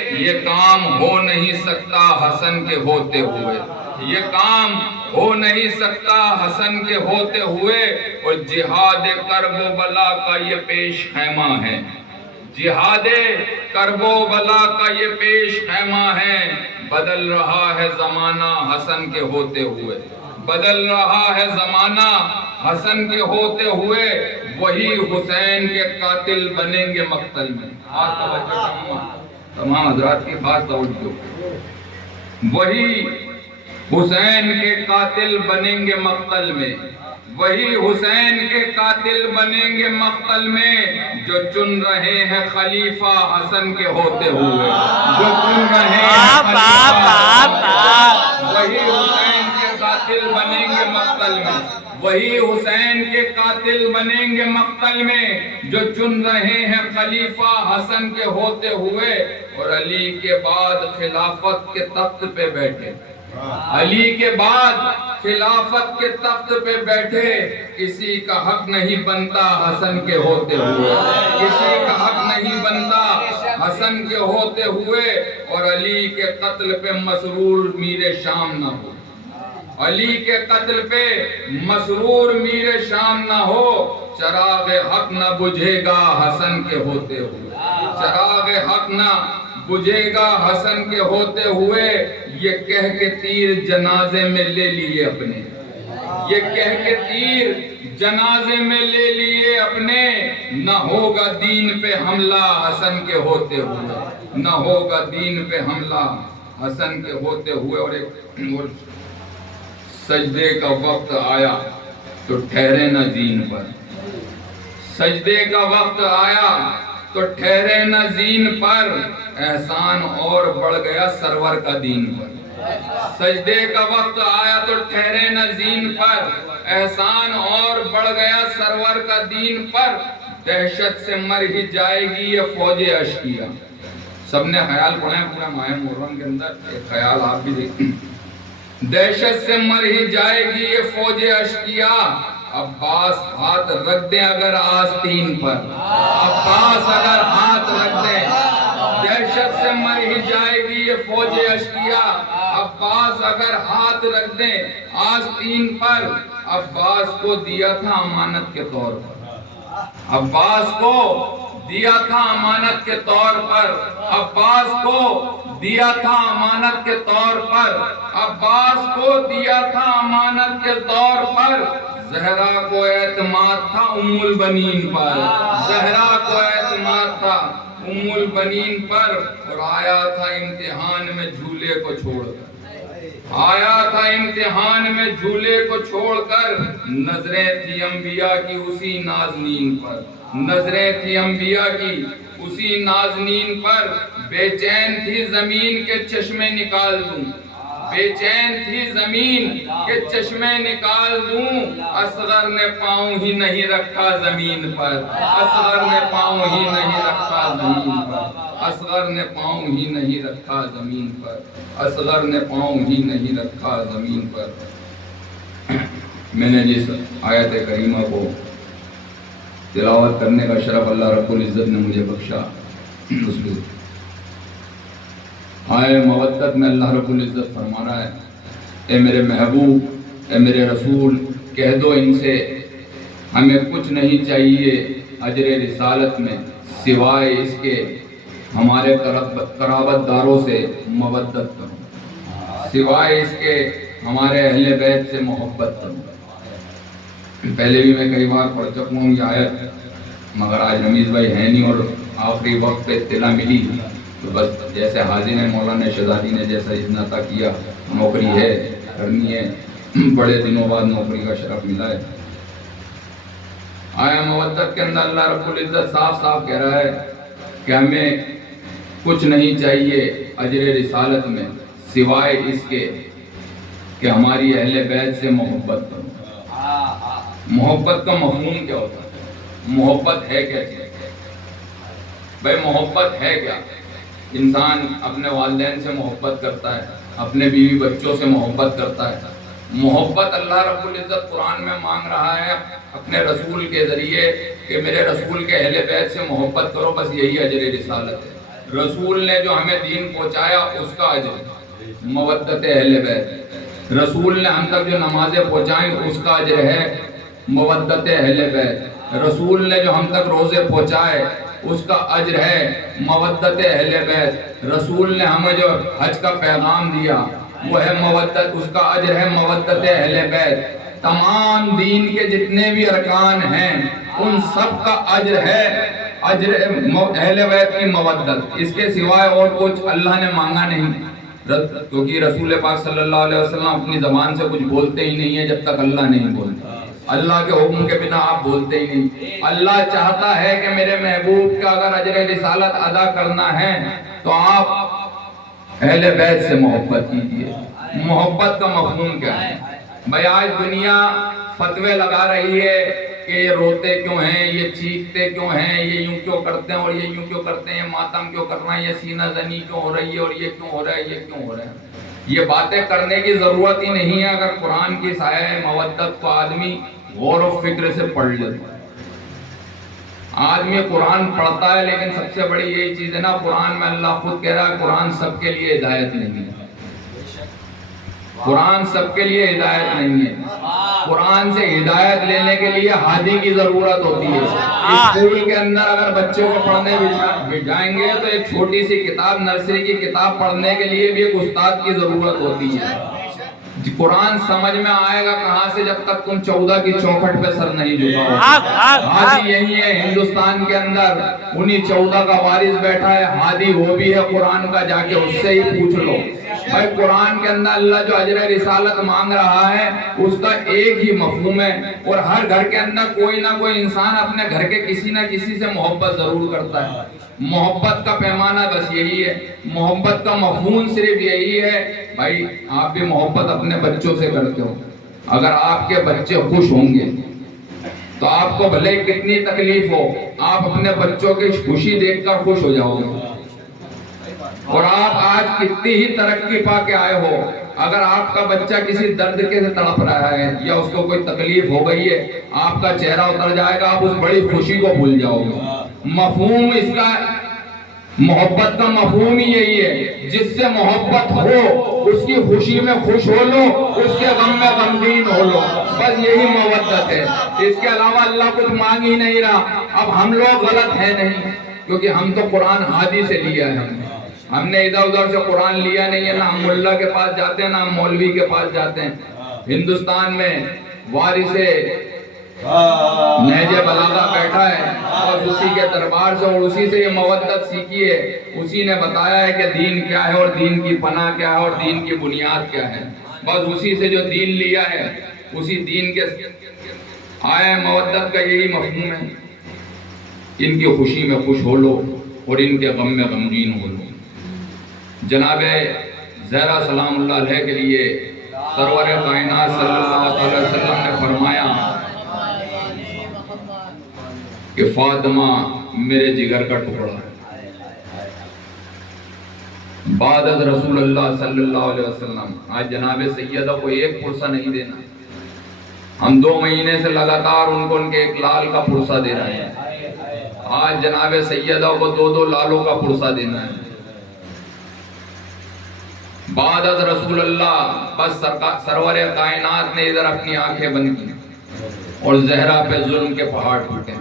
یہ کام ہو نہیں سکتا حسن کے ہوتے ہوئے، یہ کام ہو نہیں سکتا حسن کے ہوتے ہوئے، اور جہاد کرب و بلا کا یہ پیش خیمہ ہے، جہاد کرب و بلا کا یہ پیش خیمہ ہے۔ بدل رہا ہے زمانہ حسن کے ہوتے ہوئے، بدل رہا ہے زمانہ حسن کے ہوتے ہوئے، وہی حسین کے قاتل بنیں گے مقتل میں۔ تمام حضرات کی خاص توجہ، وہی حسین کے قاتل بنیں گے مقتل میں، وہی حسین کے قاتل بنیں گے مقتل میں، جو چن رہے ہیں خلیفہ حسن کے ہوتے ہوئے، جو چن رہے ہیں خلیفہ، وہی حسین کے قاتل بنیں گے مقتل میں، وہی حسین کے قاتل بنیں گے مقتل میں، جو چن رہے ہیں خلیفہ حسن کے ہوتے ہوئے، اور علی کے بعد خلافت کے تخت پہ بیٹھے، علی کے بعد خلافت کے تخت پہ بیٹھے، کسی کا حق نہیں بنتا حسن کے ہوتے ہوئے، کسی کا حق نہیں بنتا حسن کے ہوتے ہوئے، اور علی کے قتل پہ مسرور میر شام نہ ہو، علی کے قتل پہ مسرور میر شام نہ ہو، چراغ حق نہ بجھے گا حسن کے ہوتے ہوئے، چراغ حق نہ بجھے گا حسن کے ہوتے ہوئے، یہ کہہ کے تیر جنازے میں لے لیے اپنے، یہ کہہ کے تیر جنازے میں لے لیے اپنے، نہ ہوگا دین پہ حملہ حسن کے ہوتے ہوئے، نہ ہوگا دین پہ حملہ حسن کے ہوتے ہوئے۔ اور ایک سجدے کا وقت آیا تو ٹھہرے نہ زین پر، سجدے کا وقت آیا تو ٹھہرے نہ زین پر، احسان اور بڑھ گیا سرور کا دین پر، سجدے کا وقت آیا تو ٹھہرے نہ زین پر، احسان اور بڑھ گیا سرور کا دین پر، دہشت سے مر ہی جائے گی یہ فوج اشقیاء۔ سب نے خیال پڑھا ہے پورا ماہ محرم کے اندر، ایک خیال آپ بھی دیکھیں، دہشت سے مر ہی جائے گی یہ فوج اشقیاء، عباس ہاتھ رکھ دیں اگر آستین پر، عباس اگر ہاتھ رکھ دیں، دہشت سے مر ہی جائے گی یہ فوج اشقیاء، عباس اگر ہاتھ رکھ دیں آستین پر۔ عباس کو دیا تھا امانت کے طور پر، عباس کو دیا تھا امانت کے طور پر، عباس کو دیا تھا امانت کے طور پر، عباس کو دیا تھا امانت کے طور پر، زہرا کو اعتماد تھا ام البنین پر، زہرا کو اعتماد تھا ام البنین پر، اور آیا تھا امتحان میں جھولے کو چھوڑ کر، آیا تھا امتحان میں جھولے کو چھوڑ کر، نظریں تھی انبیاء کی اسی نازنین پر، نظریں تھی انبیاء کی اسی نازنین پر، بے چین تھی زمین کے چشمے نکال دوں، بے چین تھی زمین کے چشمے نکال دوں، اصغر نے پاؤں ہی نہیں رکھا زمین پر، اصغر نے پاؤں ہی نہیں رکھا زمین پر، اصغر نے پاؤں ہی نہیں رکھا زمین پر، اصغر نے پاؤں ہی نہیں رکھا زمین پر۔ میں نے جس آیت کریمہ کو تلاوت کرنے کا شرف اللہ رب العزت نے مجھے بخشا، اس میں آئے مودت میں اللہ رب العزت فرما رہا ہے، اے میرے محبوب، اے میرے رسول، کہہ دو ان سے ہمیں کچھ نہیں چاہیے اجر رسالت میں سوائے اس کے ہمارے قرابت داروں سے مودت کرو، سوائے اس کے ہمارے اہل بیت سے محبت کرو۔ پہلے بھی میں کئی بار پڑھ چکا ہوں یہ آیت، مگر آج رمیز بھائی ہے نہیں اور آخری وقت پہ اطلاع ملی، تو بس جیسے حاضر ہیں مولانا شہزادی نے جیسا اذن عطا کیا، نوکری ہے کرنی ہے، بڑے دنوں بعد نوکری کا شرف ملا ہے۔ آیا مودت کے اندر اللہ رب العزت صاف صاف کہہ رہا ہے کہ ہمیں کچھ نہیں چاہیے اجر رسالت میں سوائے اس کے کہ ہماری اہل بیت سے محبت کرو۔ محبت کا مفہوم کیا ہوتا ہے؟ محبت ہے کیا چیز؟ بھائی محبت ہے کیا؟ انسان اپنے والدین سے محبت کرتا ہے، اپنے بیوی بچوں سے محبت کرتا ہے۔ محبت اللہ رب العزت قرآن میں مانگ رہا ہے اپنے رسول کے ذریعے کہ میرے رسول کے اہل بیت سے محبت کرو، بس یہی اجر رسالت ہے۔ رسول نے جو ہمیں دین پہنچایا اس کا اجر مودت اہل بیت، رسول نے ہم تک جو نمازیں پہنچائیں اس کا اجر ہے مودت اہل بیت، رسول نے جو ہم تک روزے پہنچائے اس کا اجر ہے مودت اہل بیت، رسول نے ہمیں جو حج کا پیغام دیا وہ ہے مودت، اس کا اجر ہے مودت اہل بیت۔ تمام دین کے جتنے بھی ارکان ہیں ان سب کا اجر ہے اجر اہل بیت کی مودت، اس کے سوائے اور کچھ اللہ نے مانگا نہیں، کیونکہ رسول پاک صلی اللہ علیہ وسلم اپنی زبان سے کچھ بولتے ہی نہیں ہیں جب تک اللہ نہیں بولتا، اللہ کے حکم کے بنا آپ بولتے ہی نہیں۔ اللہ چاہتا ہے کہ میرے محبوب کا اگر اجر رسالت ادا کرنا ہے تو آپ اہل بیت سے محبت کیجیے۔ محبت کا مفہوم کیا ہے بھائی؟ آج دنیا فتوے لگا رہی ہے کہ یہ روتے کیوں ہیں، یہ چیختے کیوں ہیں، یہ یوں کیوں کرتے ہیں اور یہ یوں کیوں کرتے ہیں، یہ ماتم کیوں کر رہے ہیں، یہ سینہ زنی کیوں ہو رہی ہے اور یہ کیوں ہو رہا ہے، یہ کیوں ہو رہا ہے۔ یہ باتیں کرنے کی ضرورت ہی نہیں ہے اگر قرآن کی سایہ مودت کو آدمی غور و فکر سے پڑھ لیتا ہے۔ آدمی قرآن پڑھتا ہے لیکن سب سے بڑی یہی چیز ہے نا، قرآن میں اللہ خود کہہ رہا ہے قرآن سب کے لیے ہدایت نہیں ہے، قرآن سب کے لیے ہدایت نہیں ہے۔ قرآن سے ہدایت لینے کے لیے ہادی کی ضرورت ہوتی ہے۔ اسکول کے اندر اگر بچوں کو پڑھنے بھیجائیں گے تو ایک چھوٹی سی کتاب، نرسری کی کتاب پڑھنے کے لیے بھی ایک استاد کی ضرورت ہوتی ہے۔ قرآن سمجھ میں آئے گا کہاں سے جب تک تم 14 کی چوکھٹ پہ سر نہیں جھکاؤ۔ ہادی یہی ہے ہندوستان کے اندر، انہی 14 کا وارث بیٹھا ہے، ہادی وہ بھی ہے قرآن کا، جا کے اس سے ہی پوچھ لو۔ بھائی قرآن کے اندر اللہ جو اجر رسالت مانگ رہا ہے اس کا ایک ہی مفہوم ہے، اور ہر گھر کے اندر کوئی نہ کوئی انسان اپنے گھر کے کسی نہ کسی سے محبت ضرور کرتا ہے۔ محبت کا پیمانہ بس یہی ہے، محبت کا مفہوم صرف یہی ہے۔ بھائی آپ بھی محبت اپنے بچوں سے کرتے ہو، اگر آپ کے بچے خوش ہوں گے تو آپ کو بھلے کتنی تکلیف ہو آپ اپنے بچوں کی خوشی دیکھ کر خوش ہو جاؤ گے۔ اور آپ آج کتنی ہی ترقی پا کے آئے ہو، اگر آپ کا بچہ کسی درد کے سے تڑپ رہا ہے یا اس کو کوئی تکلیف ہو گئی ہے، آپ کا چہرہ اتر جائے گا، آپ اس بڑی خوشی کو بھول جاؤ گے۔ مفہوم اس کا، محبت کا مفہوم ہی یہی ہے، جس سے محبت ہو اس کی خوشی میں خوش ہو لو، اس کے غم میں غمگین ہو لو، بس یہی محبت ہے۔ اس کے علاوہ اللہ کچھ مانگ ہی نہیں رہا۔ اب ہم لوگ غلط ہیں نہیں، کیونکہ ہم تو قرآن ہادی سے لیا ہے، ہم نے ادھر ادھر سے قرآن لیا نہیں ہے، نہ ہم ملا کے پاس جاتے ہیں نہ ہم مولوی کے پاس جاتے ہیں۔ ہندوستان میں وارث نہج بلاغہ بیٹھا ہے اور اسی کے دربار سے اور اسی سے یہ مودت سیکھی ہے، اسی نے بتایا ہے کہ دین کیا ہے اور دین کی پناہ کیا ہے اور دین کی بنیاد کیا ہے۔ بس اسی سے جو دین لیا ہے اسی دین کے آئے مودت کا یہی مفہوم ہے، ان کی خوشی میں خوش ہو لو اور ان کے غم میں غمگین ہو لو۔ جناب زہرا سلام اللہ علیہ کے لیے سرور کائنات صلی اللہ علیہ وسلم نے فرمایا کہ فاطمہ میرے جگر کا ٹکڑا ہے۔ بعد از رسول اللہ صلی اللہ علیہ وسلم آج جناب سیدہ کو ایک پرسہ نہیں دینا، ہم 2 مہینے سے لگاتار ان کو ان کے ایک لال کا پرسہ دے رہے ہیں، آج جناب سیدہ کو 2 لالوں کا پرسہ دینا ہے۔ بعد از رسول اللہ بس سرور کائنات نے ادھر اپنی آنکھیں بند کی اور زہرا پہ ظلم کے پہاڑ ٹوٹے۔